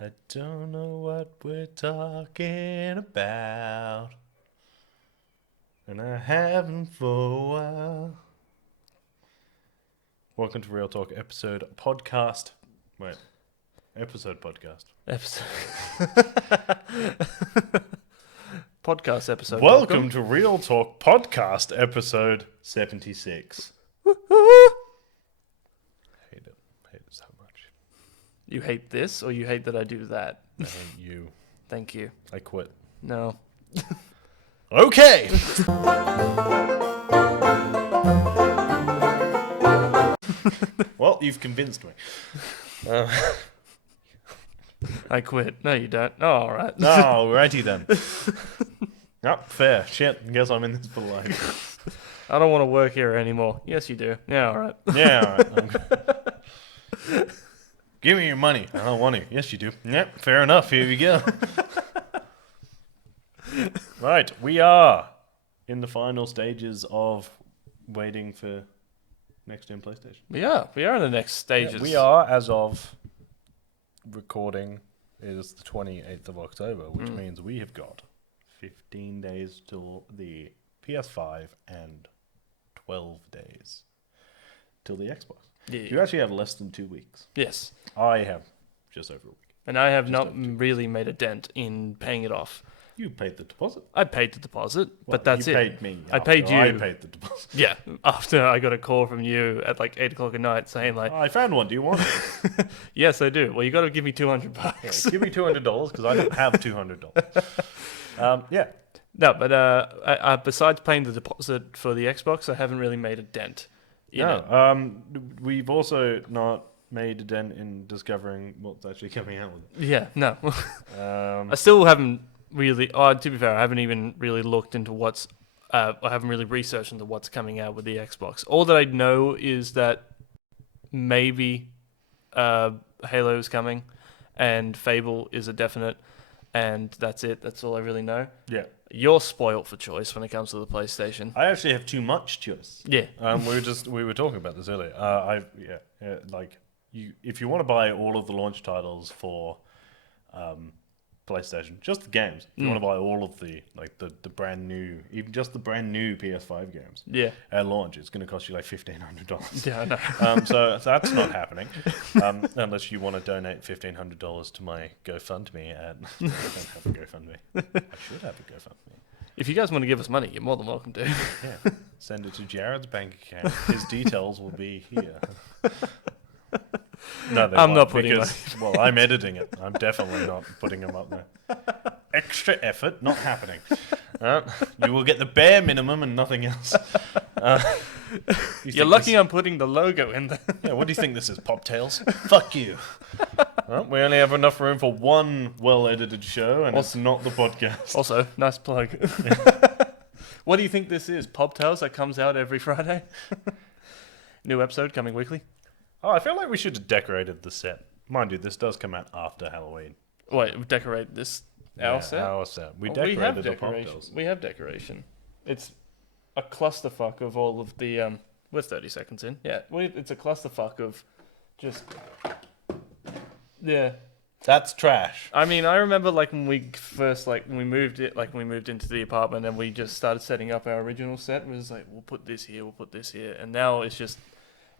I don't know what we're talking about, and I haven't for a while. Welcome to Real Talk episode podcast. Episode podcast. Podcast episode. Welcome to Real Talk podcast episode 76. Hate it so much. You hate this, or you hate that I do that? I hate you. Thank you. I quit. No. Okay. Well, you've convinced me. I quit. No, you don't. Oh, all right. No, righty then. Yep, fair. Shit, guess I'm in this for life. I don't want to work here anymore. Yes, you do. Yeah, all right. Yeah, all right. Give me your money. I don't want to. Yes, you do. Yep, fair enough. Here we go. Right, we are in the final stages of waiting for next gen PlayStation. We are in the next stages. Yeah, we are, as of recording, it is the 28th of October, which means we have got 15 days till the PS5 and 12 days till the Xbox. Yeah. You actually have less than 2 weeks. Yes. I have just over a week. And I have not really made a dent in paying it off. You paid the deposit. I paid the deposit, but that's you it. You paid me. I paid you. I paid the deposit. Yeah, after I got a call from you at like 8 o'clock at night saying like, I found one. Do you want it? yes, I do. Well, you got to give me $200. Yeah, give me $200 because I don't have $200. Yeah. No, but I, besides paying the deposit for the Xbox, I haven't really made a dent in it. We've also not made a dent in discovering what's actually coming out with it. Yeah, no. I still haven't really, to be fair, I haven't even really looked into what's, I haven't really researched into what's coming out with the Xbox. All that I know is that maybe Halo is coming and Fable is a definite, and that's it. That's all I really know. Yeah. You're spoilt for choice when it comes to the PlayStation. I actually have too much choice. Yeah. We were talking about this earlier. If you want to buy all of the launch titles for PlayStation, just the games. If you want to buy all of the brand new, even just the brand new PS5 games, Yeah. at launch, it's going to cost you like $1,500. Yeah, I know. So that's not happening, unless you want to donate $1,500 to my GoFundMe. I don't have a GoFundMe. I should have a GoFundMe. If you guys want to give us money, you're more than welcome to. Yeah, send it to Jared's bank account. His details will be here. No, I'm not putting well, I'm editing it. I'm definitely not putting them up there. Extra effort, not happening. You will get the bare minimum and nothing else. You're lucky I'm putting the logo in there. Yeah, what do you think this is, Pop Tales? Fuck you. Well, we only have enough room for one well-edited show, and it's not the podcast. Also, nice plug. What do you think this is? Pop Tales that comes out every Friday? New episode coming weekly? Oh, I feel like we should have decorated the set. Mind you, this does come out after Halloween. Wait, decorate this our set? Our set. We have decorated the decoration. Pop Tales. We have decoration. It's a clusterfuck of all of the we're 30 seconds in. Yeah, it's a clusterfuck of just yeah. That's trash. I mean, I remember like when we first when we moved into the apartment and we just started setting up our original set. It was like, we'll put this here, and now it's just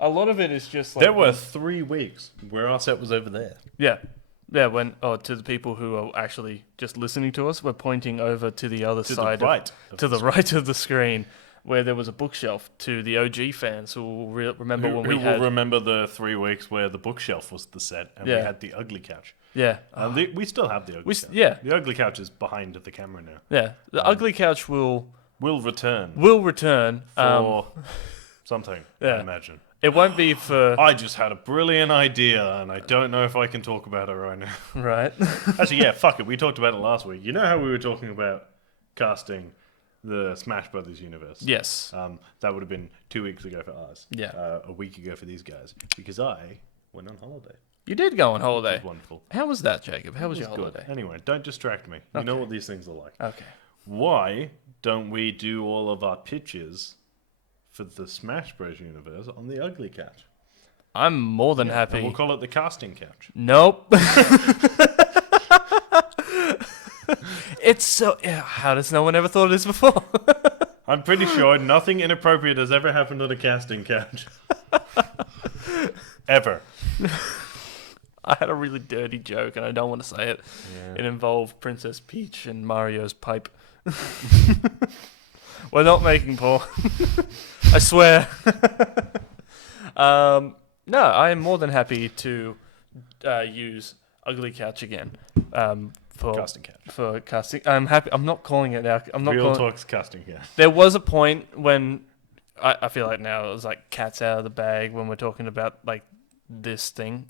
a lot of it is just like there were 3 weeks where our set was over there. Yeah. Yeah, to the people who are actually just listening to us, we're pointing over to the other side, to the right of the screen, where there was a bookshelf. To the OG fans who will remember when we had... will remember the 3 weeks where the bookshelf was the set, and we had the ugly couch. Yeah. We still have the ugly couch. Yeah. The ugly couch is behind the camera now. Yeah. The ugly couch will return. Will return. For something, yeah. I imagine. It won't be for... I just had a brilliant idea, and I don't know if I can talk about it right now. Right. Actually, yeah, fuck it. We talked about it last week. You know how we were talking about casting the Smash Brothers universe? Yes. That would have been 2 weeks ago for us. Yeah. A week ago for these guys. Because I went on holiday. You did go on holiday. It was wonderful. How was that, Jacob? How was your holiday? Good. Anyway, don't distract me. You know what these things are like. Okay. Why don't we do all of our pitches for the Smash Bros. Universe on the ugly couch? I'm more than happy. And we'll call it the casting couch. Nope. It's so... Yeah, how does no one ever thought of this before? I'm pretty sure nothing inappropriate has ever happened on a casting couch. Ever. I had a really dirty joke, and I don't want to say it. Yeah. It involved Princess Peach and Mario's pipe. We're not making porn. I swear. No, I am more than happy to use Ugly Couch again. For Casting couch. For casting. I'm happy. I'm not calling it now. I'm not Real calling talk's casting couch. There was a point when I feel like now it was like cat's out of the bag when we're talking about like this thing.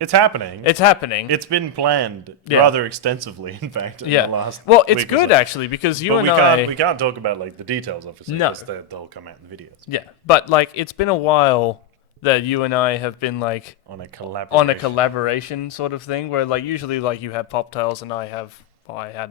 It's happening. It's happening. It's been planned rather extensively, in fact, in the last Well, it's week or good so. actually because you But and we can't talk about like the details, obviously, No. because they'll come out in the videos. Yeah, but like it's been a while that you and I have been like On a collaboration sort of thing where like usually like you have Pop Tales and I had I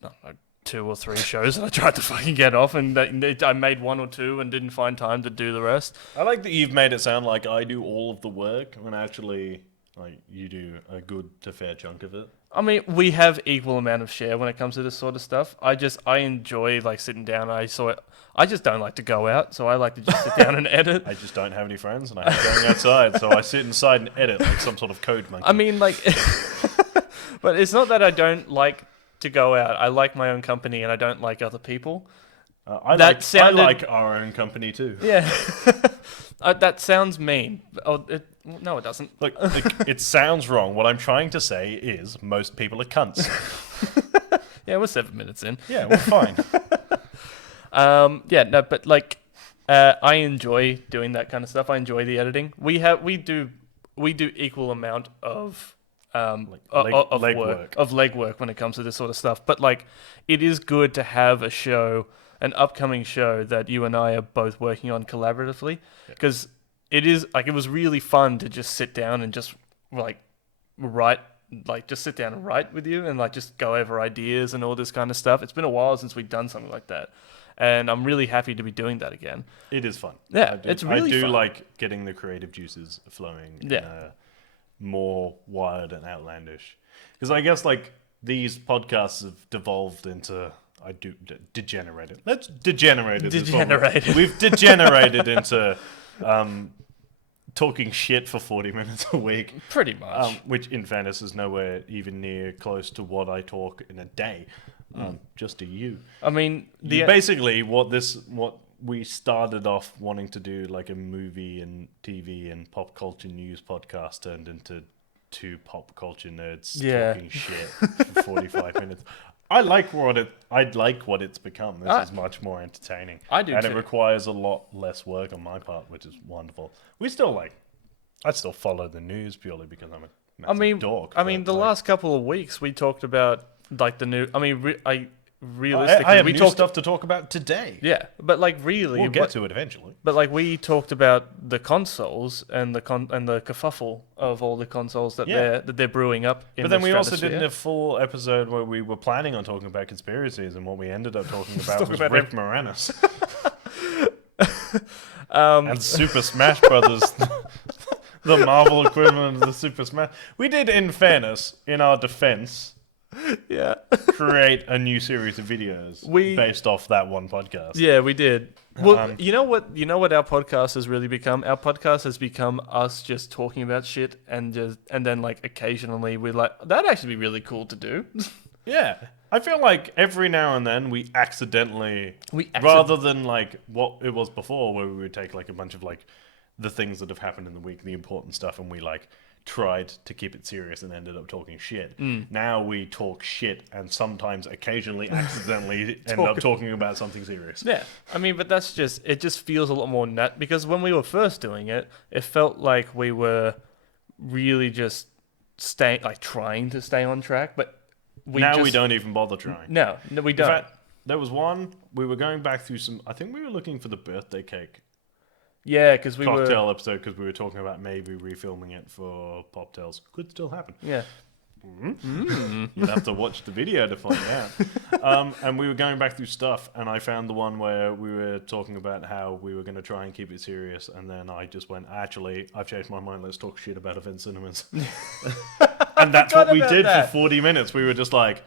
don't know, 2 or 3 shows that I tried to fucking get off and I made 1 or 2 and didn't find time to do the rest. I like that you've made it sound like I do all of the work when actually like you do a good to fair chunk of it. I mean, we have equal amount of share when it comes to this sort of stuff. I enjoy like sitting down. I just don't like to go out, so I like to just sit down and edit. I just don't have any friends and I hate going outside, so I sit inside and edit like some sort of code monkey. I mean, like, but it's not that I don't like to go out. I like my own company and I don't like other people. I like our own company too. Yeah. That sounds mean. No, it doesn't. Look, it sounds wrong. What I'm trying to say is most people are cunts. Yeah, we're 7 minutes in. Yeah, we're fine. Yeah, no, but like, I enjoy doing that kind of stuff. I enjoy the editing. We do equal amount of legwork when it comes to this sort of stuff. But like, it is good to have an upcoming show that you and I are both working on collaboratively, because it was really fun to just sit down and just like write. Like, just sit down and write with you and, like, just go over ideas and all this kind of stuff. It's been a while since we've done something like that. And I'm really happy to be doing that again. It is fun. Yeah, it's really fun. I do like getting the creative juices flowing in a more wild and outlandish. Because I guess, like, these podcasts have devolved into... degenerated. Let's degenerate it. Degenerated. We've degenerated into... talking shit for 40 minutes a week. Pretty much. Which, in fairness, is nowhere even near close to what I talk in a day. Just to you. I mean... Basically, what we started off wanting to do, like a movie and TV and pop culture news podcast, turned into 2 pop culture nerds talking shit for 45 minutes. I like what it's become. This is much more entertaining. I do, and too. It requires a lot less work on my part, which is wonderful. I still follow the news purely because I'm a massive dork. I mean, the last couple of weeks we talked about like the new. I mean, realistically, I have we new talked stuff to talk about today. Yeah, but like really, We'll get to it eventually. But like we talked about the consoles and the kerfuffle of all the consoles that they're brewing up. But then we also did a full episode where we were planning on talking about conspiracies, and what we ended up talking about was Rick Moranis and Super Smash Brothers, the Marvel equivalent of the Super Smash. We did, in fairness, in our defense. Create a new series of videos based off that one podcast. Yeah, we did. Well, you know what our podcast has really become? Our podcast has become us just talking about shit and then like occasionally we're like, that'd actually be really cool to do. Yeah. I feel like every now and then we accidentally rather than like what it was before where we would take like a bunch of like the things that have happened in the week, the important stuff, and we like tried to keep it serious and ended up talking shit. Now we talk shit and sometimes occasionally accidentally end up talking about something serious. Yeah. I mean, but it just feels a lot more nut because when we were first doing it, it felt like we were really just trying to stay on track, but we don't even bother trying. No, we don't. In fact, there was one, we were going back through I think we were looking for the birthday cake. Yeah, because we cocktail episode because we were talking about maybe refilming it for Pop Tales. Could still happen. Yeah. You'd have to watch the video to find out. And we were going back through stuff, and I found the one where we were talking about how we were going to try and keep it serious, and then I just went, actually, I've changed my mind. Let's talk shit about event cinemas. And that's what we did for 40 minutes. We were just like,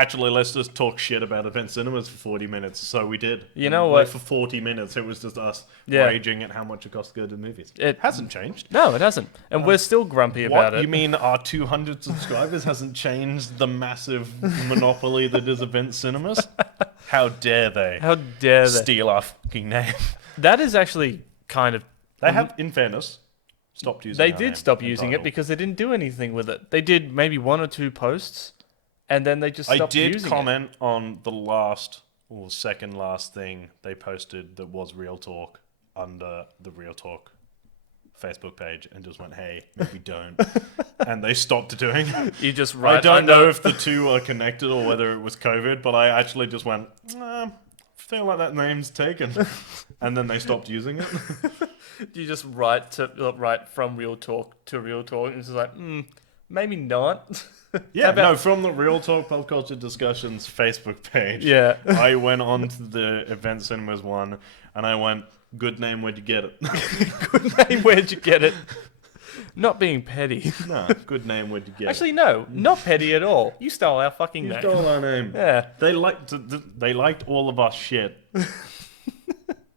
actually, let's just talk shit about Event Cinemas for 40 minutes. So we did. You know And, what? for 40 minutes, it was just us Yeah. raging at how much it costs to go to the movies. It hasn't changed. No, it hasn't. And we're still grumpy about What? it. You mean our 200 subscribers hasn't changed the massive monopoly that is Event Cinemas? How dare they How dare they? steal our fucking name? That is actually kind of... They have, in fairness, stopped using They our did name, stop using it Untitled. because they didn't do anything with it. They did maybe 1 or 2 posts, and then they just stopped using it. I did comment on the last or second last thing they posted that was Real Talk under the Real Talk Facebook page and just went, hey, maybe don't. And they stopped doing it. You just I write don't under... know if the two are connected or whether it was COVID, but I actually just went, I feel like that name's taken. And then they stopped using it. You just write from Real Talk to Real Talk, and it's just like, maybe not. Yeah, no, from the Real Talk Pop Culture Discussions Facebook page, Yeah. I went on to the Event Cinemas one, and I went, good name, where'd you get it? Good name, where'd you get it? Not being petty. No, good name, where'd you get Actually, no, not petty at all. You stole our fucking it? You name. stole our name. Yeah. They liked all of our shit.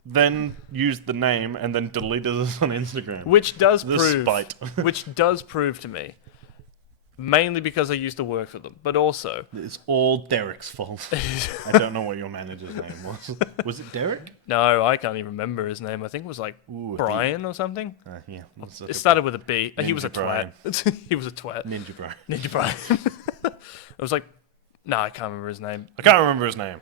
Then used the name and then deleted us on Instagram. Which does The prove... spite. Which does prove to me, mainly because I used to work for them, but also... It's all Derek's fault. I don't know what your manager's name was. Was it Derek? No, I can't even remember his name. I think it was like Ooh, Brian or something. Yeah. It started with a B. He was a Ninja Brian. twat. He was a twat. Ninja Brian. Ninja Brian. I was like, no, I can't remember his name. I can't remember his name.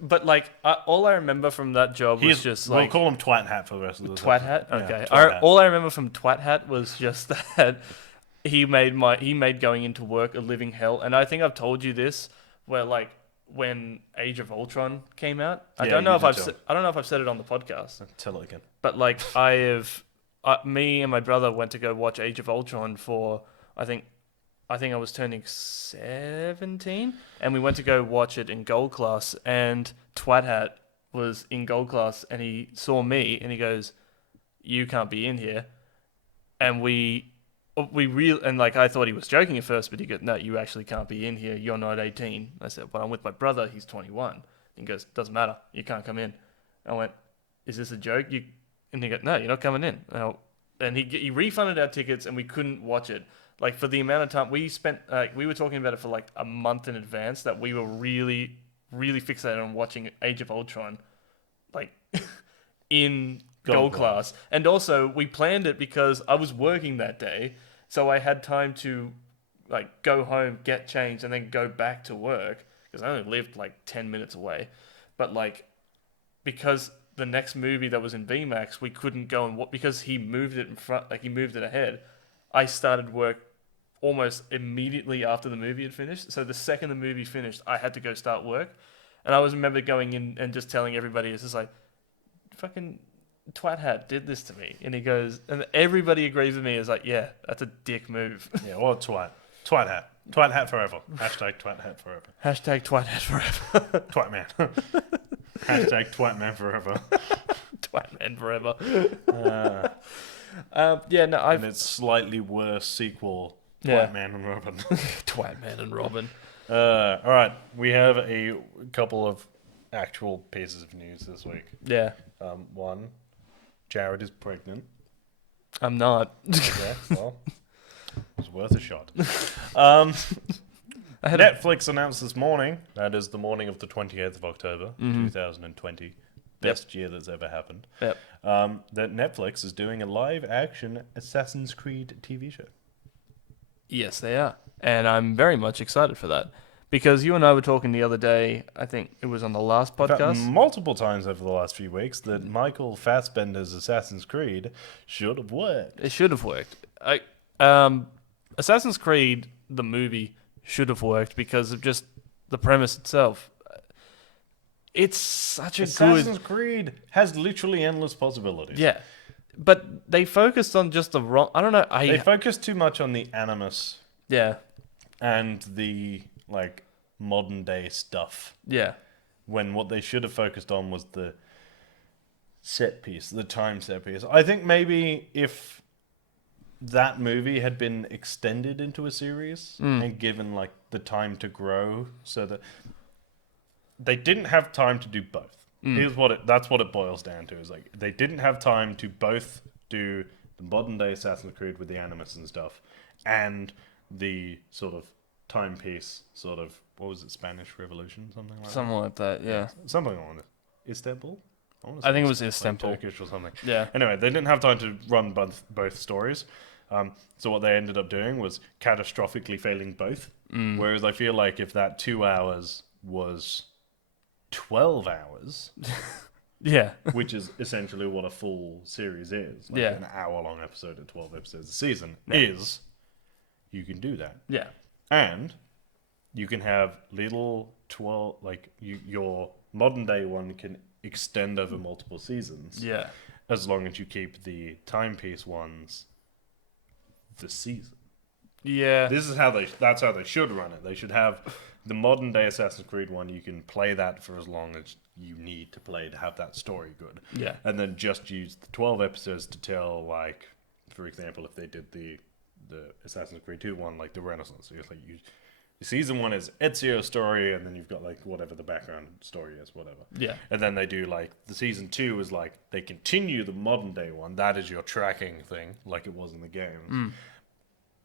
But like, all I remember from that job was just we'll like call him Twat Hat for the rest of the Twat Hat. Yeah, Okay. Twat Hat. All I remember from Twat Hat was just that he made going into work a living hell. And I think I've told you this, where like when Age of Ultron came out, I Yeah, don't know you if did I don't know if I've said it on the podcast, Tell it again. but like me and my brother went to go watch Age of Ultron for I think I was turning 17, and we went to go watch it in gold class, and Twat Hat was in gold class, and he saw me, and he goes, "You can't be in here," and I thought he was joking at first, but he goes, "No, you actually can't be in here. You're not 18." I said, "But I'm with my brother. He's 21." He goes, "Doesn't matter. You can't come in." I went, "Is this a joke?" And he goes, "No, you're not coming in." And he refunded our tickets, and we couldn't watch it. Like, for the amount of time we spent, we were talking about it for like a month in advance, that we were really, really fixated on watching Age of Ultron, like, in gold class. And also, we planned it because I was working that day, so I had time to, like, go home, get changed, and then go back to work, because I only lived like 10 minutes away. But like, because the next movie that was in VMAX, we couldn't go and because he moved it in front, like he moved it ahead. I started work almost immediately after the movie had finished. So the second the movie finished, I had to go start work. And I remember going in and just telling everybody, it's just like, fucking Twat Hat did this to me. And he goes, and everybody agrees with me. It's like, yeah, that's a dick move. Yeah, or Twat. Twat Hat. Twat Hat forever. Hashtag Twat Hat forever. Hashtag Twat Hat forever. Twat Man. Hashtag Twat Man forever. Twat Man forever. And its slightly worse sequel, Twat Man and Robin. Twat Man and Robin. All right, we have a couple of actual pieces of news this week. Yeah. One, Jared is pregnant. I'm not. Yeah, well, it's worth a shot. Netflix announced this morning, that is the morning of the 28th of October, 2020, best year that's ever happened, Yep. that Netflix is doing a live-action Assassinscreed TV show. Yes, they are. And I'm very much excited for that. Because you and I were talking the other day, I think it was on the last podcast. Multiple times over the last few weeks, that Michael Fassbender's Assassin's Creed should have worked. It should have worked. Assassin's Creed, the movie, should have worked because of just the premise itself. It's such a Assassin's Creed has literally endless possibilities. Yeah. But they focused on just the wrong... I don't know. They focused too much on the animus. Yeah. And the, like, modern day stuff. Yeah. When what they should have focused on was the set piece, the time set piece. I think maybe if that movie had been extended into a series and given like the time to grow, so that they didn't have time to do both. That's what it boils down to, is like they didn't have time to both do the modern day Assassin's Creed with the Animus and stuff and the sort of timepiece sort of, what was it, Spanish Revolution, Something like that, yeah. Something on it. Istanbul? I think it was Istanbul. Like Turkish or something. Yeah. Anyway, they didn't have time to run both stories. So what they ended up doing was catastrophically failing both. Whereas I feel like if that 2 hours was 12 hours, yeah, which is essentially what a full series is, like an hour-long episode of 12 episodes a season, is you can do that. Yeah. And you can have little 12, like your modern day one can extend over multiple seasons. Yeah. As long as you keep the timepiece ones the season. Yeah. That's how they should run it. They should have the modern day Assassin's Creed one, you can play that for as long as you need to play to have that story good. Yeah. And then just use the 12 episodes to tell, like, for example, if they did the Assassin's Creed 2 one, like the Renaissance. So it's like season 1 is Ezio's story, and then you've got like whatever the background story is, whatever. Yeah. And then they do like the season 2 is like they continue the modern day one. That is your tracking thing, like it was in the games.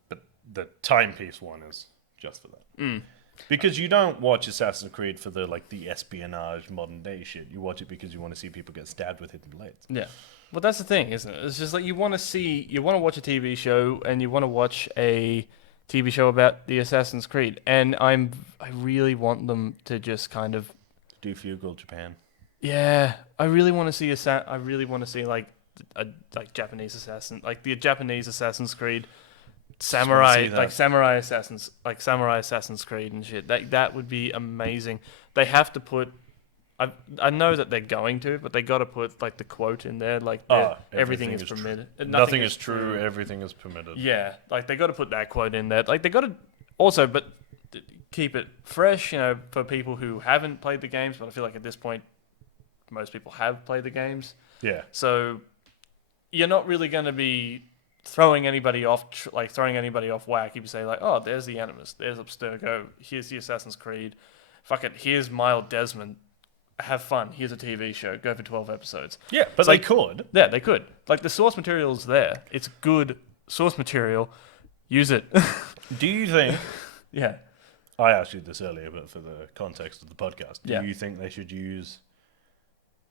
But the timepiece one is just for that. Because you don't watch Assassin's Creed for the espionage modern day shit. You watch it because you want to see people get stabbed with hidden blades. Yeah. Well, that's the thing, isn't it? It's just like you want to watch a TV show, and you want to watch a TV show about the Assassin's Creed, and I really want them to just kind of do Feudal Japan. Yeah, I really want to see like Japanese assassin, like the Japanese Assassin's Creed, samurai Assassin's Creed and shit. That would be amazing. They have to put. I know that they're going to, but they got to put like the quote in there, like everything is permitted. Nothing is true. Everything is permitted. Yeah, like they got to put that quote in there. Like they got to also, but keep it fresh, for people who haven't played the games. But I feel like at this point, most people have played the games. Yeah. So you're not really going to be throwing anybody off whack if you say like, oh, there's the Animus, there's Abstergo, here's the Assassin's Creed, fuck it, here's Mild Desmond. Have fun. Here's a TV show. Go for 12 episodes. Yeah, but they could. Yeah, they could. Like, the source material's there. It's good source material. Use it. Do you think... Yeah. I asked you this earlier, but for the context of the podcast, do you think they should use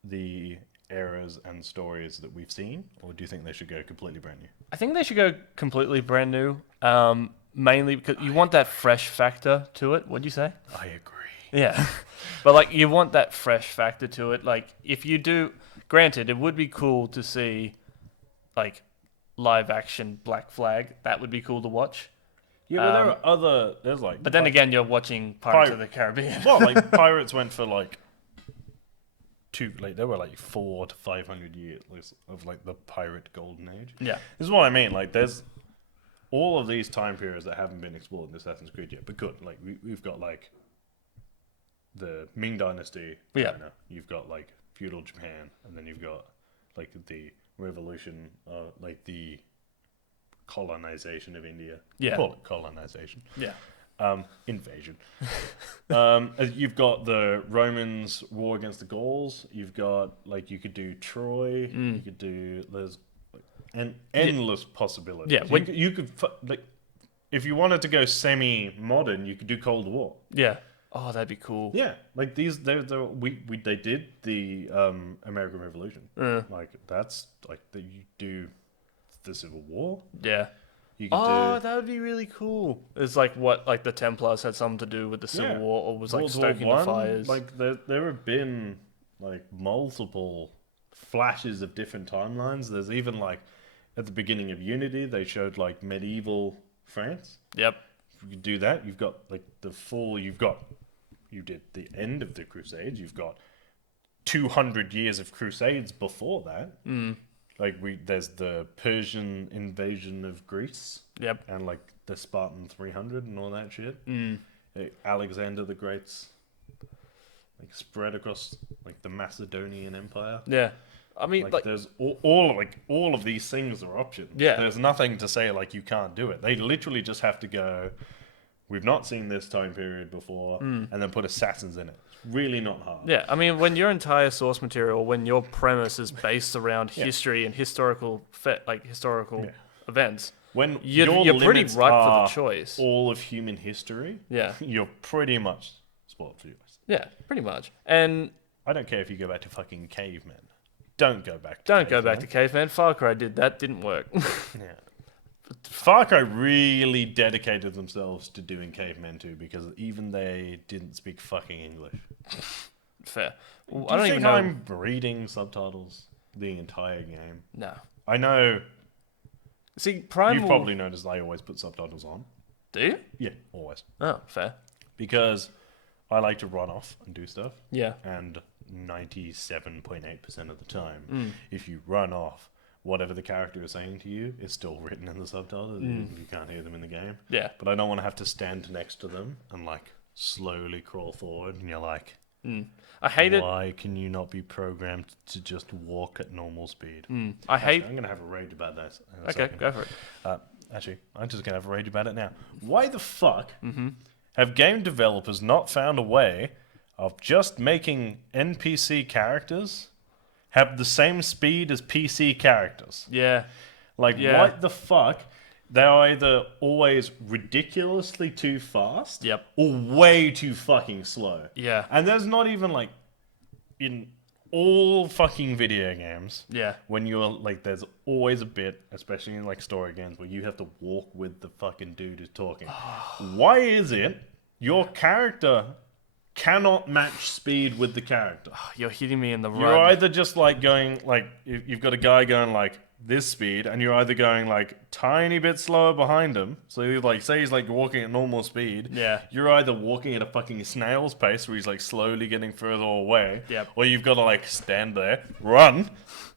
the eras and stories that we've seen, or do you think they should go completely brand new? I think they should go completely brand new, mainly because you want that fresh factor to it. What'd you say? I agree. Yeah. But, like, you want that fresh factor to it. Like, if you do... Granted, it would be cool to see, like, live-action Black Flag. That would be cool to watch. Yeah, but there are other... There's, like... But then again, you're watching Pirates of the Caribbean. Well, like, Pirates went for, like... there were, like, 400 to 500 years of, like, the pirate golden age. Yeah. This is what I mean. Like, there's all of these time periods that haven't been explored in Assassin's Creed yet. But good. Like, we've got, like... the Ming Dynasty, China. You've got like feudal Japan, and then you've got like the revolution, like the colonization of India. Yeah, call it colonization. Yeah, invasion. You've got the Romans' war against the Gauls. You've got like you could do Troy. You could do there's an endless possibilities. Yeah, you could like if you wanted to go semi-modern, you could do Cold War. Yeah. Oh, that'd be cool. Yeah, like these, they did the American Revolution. Like that's like that you do the Civil War. Yeah. That would be really cool. It's like what like the Templars had something to do with the Civil War, or was like stoking the fires. Like there have been like multiple flashes of different timelines. There's even like at the beginning of Unity, they showed like medieval France. Yep. You could do that. You've got like you did the end of the Crusades. You've got 200 years of Crusades before that. Like there's the Persian invasion of Greece. Yep. And like the Spartan 300 and all that shit. Alexander the Great's like spread across like the Macedonian Empire. Yeah. I mean, like there's all of these things are options. Yeah. There's nothing to say like you can't do it. They literally just have to go, we've not seen this time period before, and then put assassins in it. It's really not hard. yeah, I mean, when your entire source material, when your premise is based around history and historical events, When you're pretty limits ripe for are the choice. all of human history, Yeah, you're pretty much spoiled for yours. yeah, pretty much. And I don't care if you go back to fucking cavemen. Don't go back to don't go back to caveman. Far Cry did that, didn't work. Yeah. Far Cry really dedicated themselves to doing cavemen too, because even they didn't speak fucking English. Fair. Well, Do I you don't think even know. I'm reading subtitles the entire game? No. I know See, Primal. you've probably noticed I always put subtitles on. Do you? Yeah, always. Oh, fair. Because I like to run off and do stuff. Yeah. And 97.8% of the time, if you run off, whatever the character is saying to you is still written in the subtitles. You can't hear them in the game. Yeah. But I don't want to have to stand next to them and like slowly crawl forward. And you're like, I hate it. why can you not be programmed to just walk at normal speed? I hate. I'm going to have a rage about that. In a Okay, second. go for it. Actually, I'm just going to have a rage about it now. Why the fuck have game developers not found a way of just making NPC characters have the same speed as PC characters? Yeah. Like, Yeah. what the fuck? They're either always ridiculously too fast, Yep. or way too fucking slow. Yeah. And there's not even like in all fucking video games. Yeah. When you're like, there's always a bit, especially in like story games, where you have to walk with the fucking dude who's talking. Why is it your character cannot match speed with the character? You're hitting me in the You're right. either just like going like you've got a guy going like this speed, and you're either going like tiny bit slower behind him. So you like say he's like walking at normal speed. Yeah. You're either walking at a fucking snail's pace where he's like slowly getting further away. Yep. Or you've got to like stand there, run,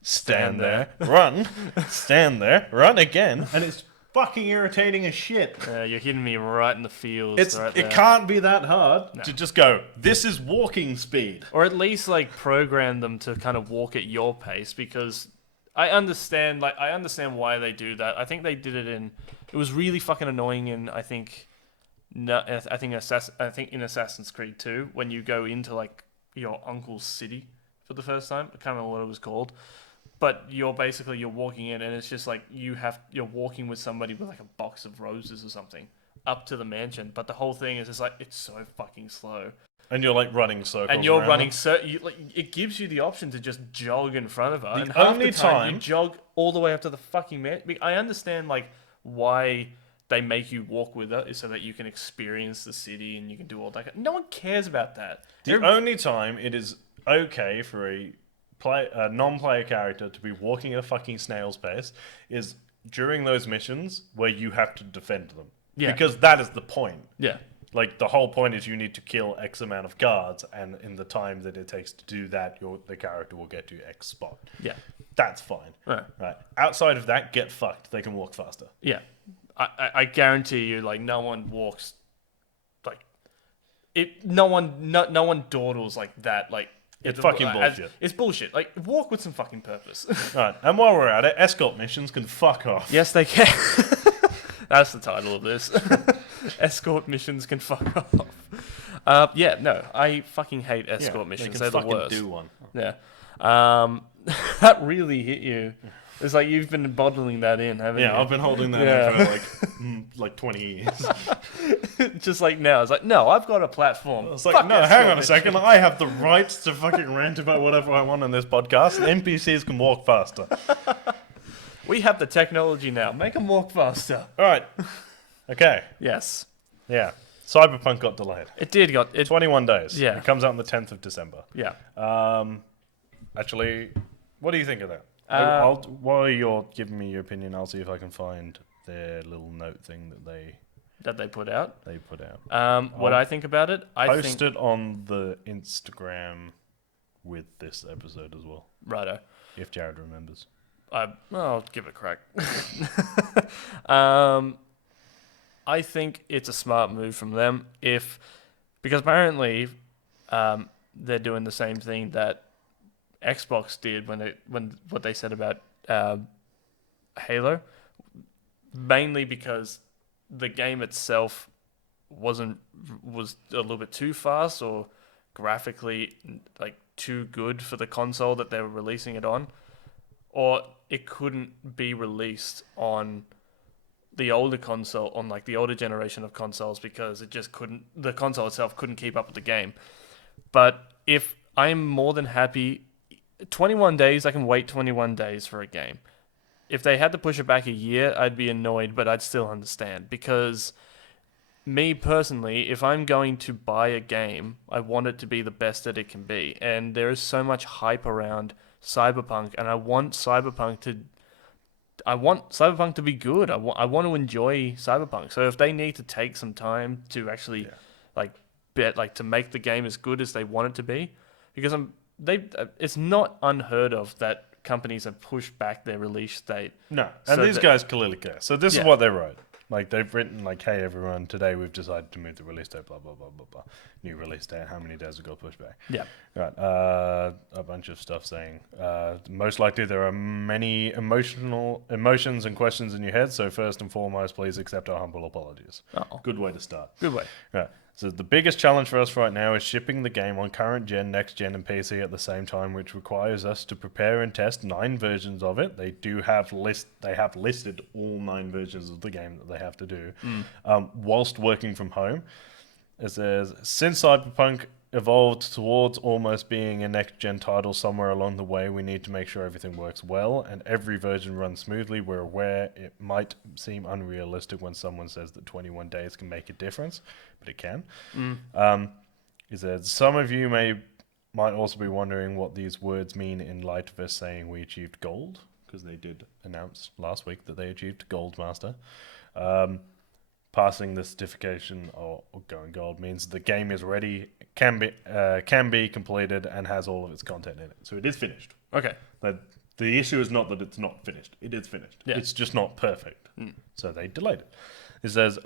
stand there, run, stand there, run again, and it's fucking irritating as shit. You're hitting me right in the feels. It can't be that hard to just go, this is walking speed. Or at least like program them to kind of walk at your pace, because I understand why they do that. I think they did it it was really fucking annoying in I think in Assassin's Creed 2 when you go into like your uncle's city for the first time. I can't remember what it was called. But you're walking in, and it's just like you're walking with somebody with like a box of roses or something up to the mansion. But the whole thing is just like it's so fucking slow. And you're like running circles. And you're around running them. it gives you the option to just jog in front of her. And only half the time time- you jog all the way up to the fucking mansion. I understand like why they make you walk with her is so that you can experience the city and you can do all that. No one cares about that. The only time it is okay for a non-player character to be walking at a fucking snail's pace is during those missions where you have to defend them. Yeah. Because that is the point. Yeah. Like, the whole point is you need to kill X amount of guards, and in the time that it takes to do that, the character will get to X spot. Yeah. That's fine. Right. Outside of that, get fucked. They can walk faster. Yeah. I guarantee you, like, no one walks like no one dawdles like that. Like, It's fucking bullshit. It's bullshit. Like, walk with some fucking purpose. Right. And while we're at it, escort missions can fuck off. Yes, they can. That's the title of this. Escort missions can fuck off. Yeah, no, I fucking hate escort missions. They're the worst. Do one. Yeah. That really hit you. It's like you've been bottling that in, haven't you? Yeah, I've been holding that in for like 20 years. Just like now. It's like, no, I've got a platform. It's like, no, hang on a second. I have the right to fucking rant about whatever I want on this podcast. NPCs can walk faster. We have the technology now. Make them walk faster. All right. Okay. Yes. Yeah. Cyberpunk got delayed. It did. 21 days. Yeah. It comes out on the 10th of December. Yeah. Actually, what do you think of that? While you're giving me your opinion, I'll see if I can find their little note thing That they put out. What I'll I think about it, post it on the Instagram with this episode as well. Righto. If Jared remembers. I'll give it a crack. I think it's a smart move from them because apparently they're doing the same thing that Xbox did when what they said about Halo, mainly because the game itself was a little bit too fast or graphically like too good for the console that they were releasing it on, or it couldn't be released on the older console, on like the older generation of consoles, because it just couldn't, the console itself couldn't keep up with the game. But if I'm more than happy, 21 days, I can wait 21 days for a game. If they had to push it back a year, I'd be annoyed, but I'd still understand, because me personally, if I'm going to buy a game, I want it to be the best that it can be. And there is so much hype around Cyberpunk, and I want Cyberpunk to be good. I want to enjoy Cyberpunk. So if they need to take some time to actually to make the game as good as they want it to be, because it's not unheard of that companies have pushed back their release date. No, and these guys clearly care. So this is what they wrote. Like, they've written, like, hey, everyone, today we've decided to move the release date, blah, blah, blah, blah, blah. New release date, how many days it got pushed back? Yeah. Right. A bunch of stuff saying, most likely there are many emotions and questions in your head, so first and foremost, please accept our humble apologies. Oh. Good way to start. Good way. Right. So the biggest challenge for us right now is shipping the game on current gen, next gen, and PC at the same time, which requires us to prepare and test 9 versions of it. They have listed all 9 versions of the game that they have to do, whilst working from home. It says, since Cyberpunk evolved towards almost being a next gen title somewhere along the way, we need to make sure everything works well and every version runs smoothly. We're aware it might seem unrealistic when someone says that 21 days can make a difference, but it can. He said, some of you might also be wondering what these words mean in light of us saying we achieved gold, because they did announce last week that they achieved Gold Master. Passing the certification or going gold means the game is ready, can be completed, and has all of its content in it. So it is finished. Okay. But the issue is not that it's not finished. It is finished. Yeah. It's just not perfect. So they delayed it. It says,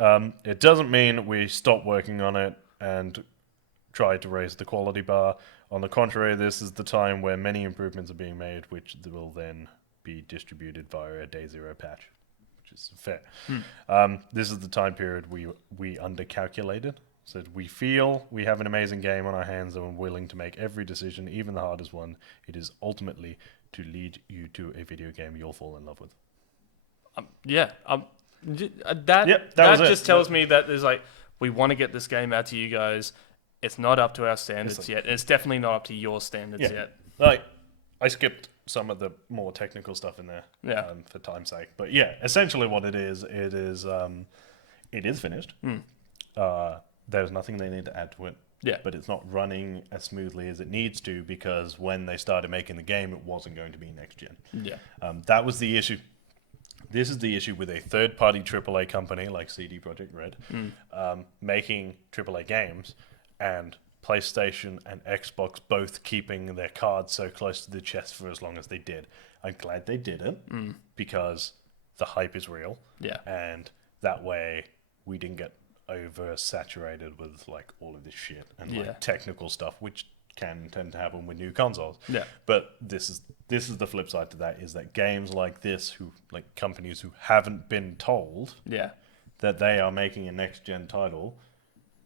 it doesn't mean we stop working on it and try to raise the quality bar. On the contrary, this is the time where many improvements are being made, which will then be distributed via a day zero patch. Which is fair. This is the time period we undercalculated. So we feel we have an amazing game on our hands and we're willing to make every decision, even the hardest one. It is ultimately to lead you to a video game you'll fall in love with. That just tells me that there's like, we want to get this game out to you guys. It's not up to our standards yet. And it's definitely not up to your standards yet. Like, I skipped some of the more technical stuff in there for time's sake. But yeah, essentially what it is finished. There's nothing they need to add to it. Yeah. But it's not running as smoothly as it needs to, because when they started making the game, it wasn't going to be next gen. Yeah. That was the issue. This is the issue with a third-party AAA company like CD Projekt Red making AAA games, and PlayStation and Xbox both keeping their cards so close to the chest for as long as they did. I'm glad they did it, because the hype is real. Yeah. And that way we didn't get oversaturated with like all of this shit and like technical stuff, which can tend to happen with new consoles. Yeah. But this is the flip side to that, is that games like this, who like companies who haven't been told that they are making a next gen title,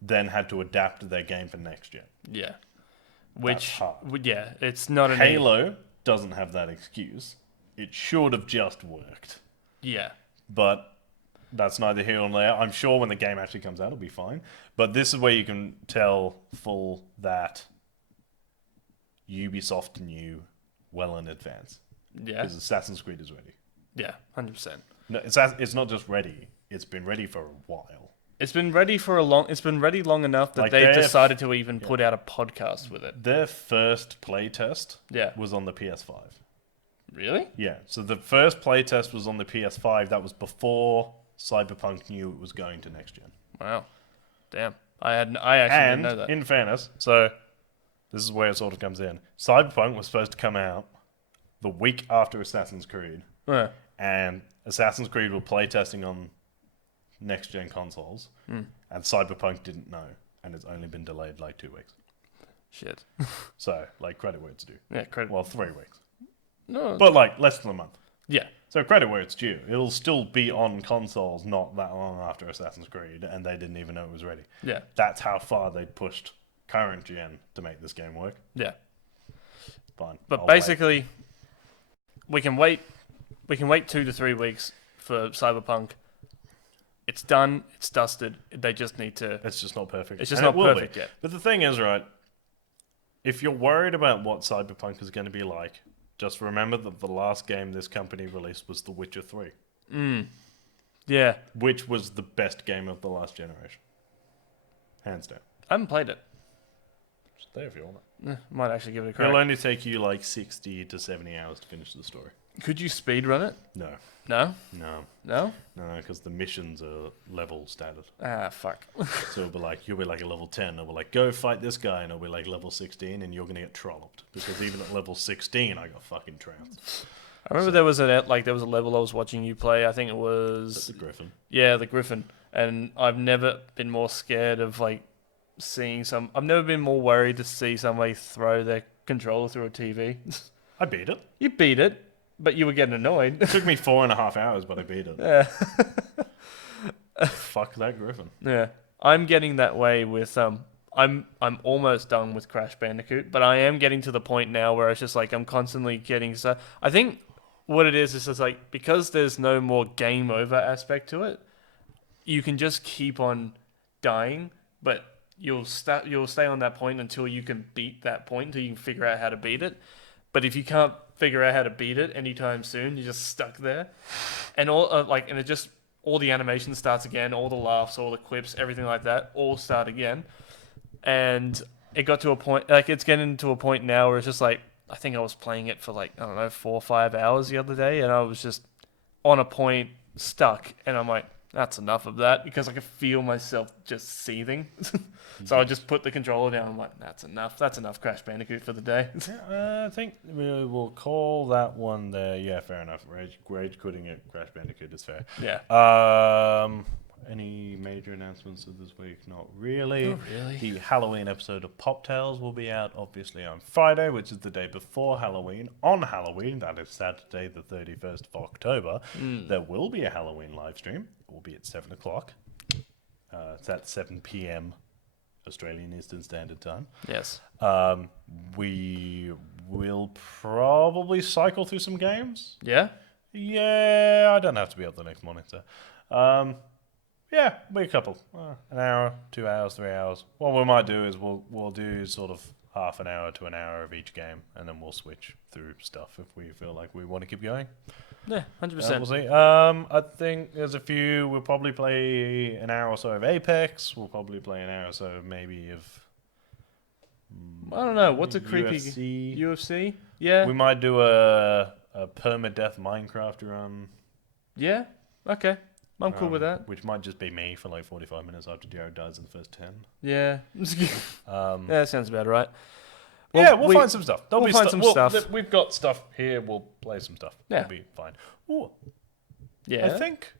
then had to adapt their game for next gen. Yeah. Which, hard. It's not an... Halo doesn't have that excuse. It should have just worked. Yeah. But that's neither here nor there. I'm sure when the game actually comes out, it'll be fine. But this is where you can tell full that Ubisoft knew well in advance. Yeah. Because Assassinscreed is ready. Yeah, 100%. No, it's not just ready. It's been ready for a while. It's been ready long enough that they've decided to even put out a podcast with it. Their first playtest was on the PS5. Really? Yeah. So the first playtest was on the PS5. That was before Cyberpunk knew it was going to next gen. Wow. Damn. I actually didn't know that. In fairness, so this is where it sort of comes in. Cyberpunk was supposed to come out the week after Assassin's Creed. And Assassin's Creed were playtesting on next-gen consoles, and Cyberpunk didn't know, and it's only been delayed like 2 weeks. Shit. So, like, credit where it's due. Yeah, credit. Well, 3 weeks. No. But, like, less than a month. Yeah. So credit where it's due. It'll still be on consoles not that long after Assassin's Creed, and they didn't even know it was ready. Yeah. That's how far they pushed current gen to make this game work. Yeah. Fine. But I'll basically, we can wait 2 to 3 weeks for Cyberpunk. It's done. It's dusted. They just need to. It's just not perfect. It's just And not perfect yet. But the thing is, right, if you're worried about what Cyberpunk is going to be like, just remember that the last game this company released was The Witcher 3. Yeah. Which was the best game of the last generation. Hands down. I haven't played it. Just there if you want it. Might actually give it a crack. It'll only take you like 60 to 70 hours to finish the story. Could you speedrun it? No. No? No. No? No, because the missions are level standard. Ah, fuck. So you'll be like a level 10, and we're like, go fight this guy, and it'll be like level 16, and you're going to get trolloped. Because even at level 16, I got fucking trounced. I remember there was a level I was watching you play. I think it was... That's the Griffin. Yeah, the Griffin. And I've never been more scared of, like, seeing some... I've never been more worried to see somebody throw their controller through a TV. I beat it. You beat it, but you were getting annoyed. It took me 4.5 hours, but I beat it. Yeah. Fuck that Griffin. Yeah. I'm getting that way with... I'm almost done with Crash Bandicoot, but I am getting to the point now where it's just like I'm constantly getting... So I think what it is just like, because there's no more game over aspect to it, you can just keep on dying, but you'll stay on that point until you can beat that point, until you can figure out how to beat it. But if you can't figure out how to beat it anytime soon, you're just stuck there. And all the animation starts again, all the laughs, all the quips, everything like that, all start again. And it got to a point, like it's getting to a point now where it's just like, I think I was playing it for like, I don't know, 4 or 5 hours the other day, and I was just on a point, stuck, and I'm like, that's enough of that, because I could feel myself just seething. So I just put the controller down. I'm like, that's enough Crash Bandicoot for the day. I think we will call that one there. Yeah, fair enough. Rage quitting it, Crash Bandicoot is fair. Yeah. Any major announcements of this week? Not really. Not really. The Halloween episode of Pop Tales will be out, obviously, on Friday, which is the day before Halloween. On Halloween, that is Saturday, the 31st of October, there will be a Halloween live stream. It will be at 7 o'clock. It's at 7 p.m. Australian Eastern Standard Time. Yes. We will probably cycle through some games. Yeah? Yeah, I don't have to be up the next morning, so... yeah, be a couple. An hour, 2 hours, 3 hours. What we might do is we'll do sort of half an hour to an hour of each game, and then we'll switch through stuff if we feel like we want to keep going. Yeah, 100%. We'll see. I think there's a few. We'll probably play an hour or so of Apex. We'll probably play an hour or so maybe of... I don't know. What's a creepy... UFC? Yeah. We might do a permadeath Minecraft run. Yeah? Okay. I'm cool with that. Which might just be me for like 45 minutes after Jared dies in the first 10. Yeah. Yeah, that sounds about right. Well, yeah, we'll find some stuff. We'll find some stuff. We've got stuff here. We'll play some stuff. Yeah. It'll be fine. Ooh. Yeah. I think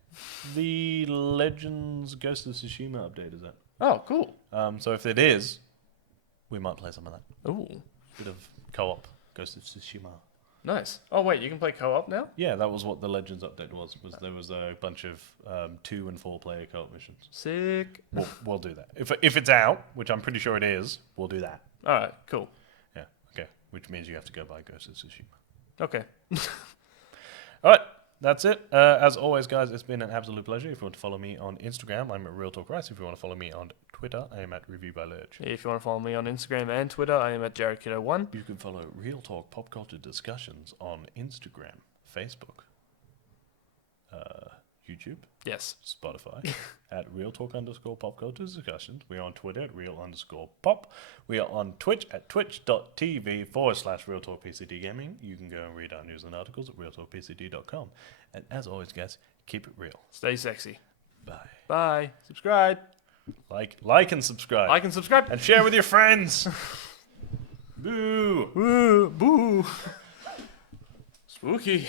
the Legends Ghost of Tsushima update is out. Oh, cool. So if it is, we might play some of that. Ooh. Bit of co-op Ghost of Tsushima. Nice. Oh, wait, you can play co-op now? Yeah, that was what the Legends update was there was a bunch of 2 and 4 player co-op missions. Sick. We'll do that. If it's out, which I'm pretty sure it is, we'll do that. All right, cool. Yeah, okay. Which means you have to go buy Ghost of Tsushima. Okay. All right, that's it. As always, guys, it's been an absolute pleasure. If you want to follow me on Instagram, I'm at Real Talk Rice. If you want to follow me on Twitter, I am at Review by Lurch. If you want to follow me on Instagram and Twitter, I am at JaredKiddo1. You can follow Real Talk Pop Culture Discussions on Instagram, Facebook, YouTube, Yes. Spotify, at Real Talk _Pop Culture Discussions. We're on Twitter at Real _Pop. We are on Twitch at twitch.tv/Real Talk PCD Gaming. You can go and read our news and articles at realtalkpcd.com. And as always, guys, keep it real. Stay sexy. Bye. Bye. Subscribe. Like and subscribe. Like and subscribe. And share with your friends. Boo. Boo. Boo. Spooky.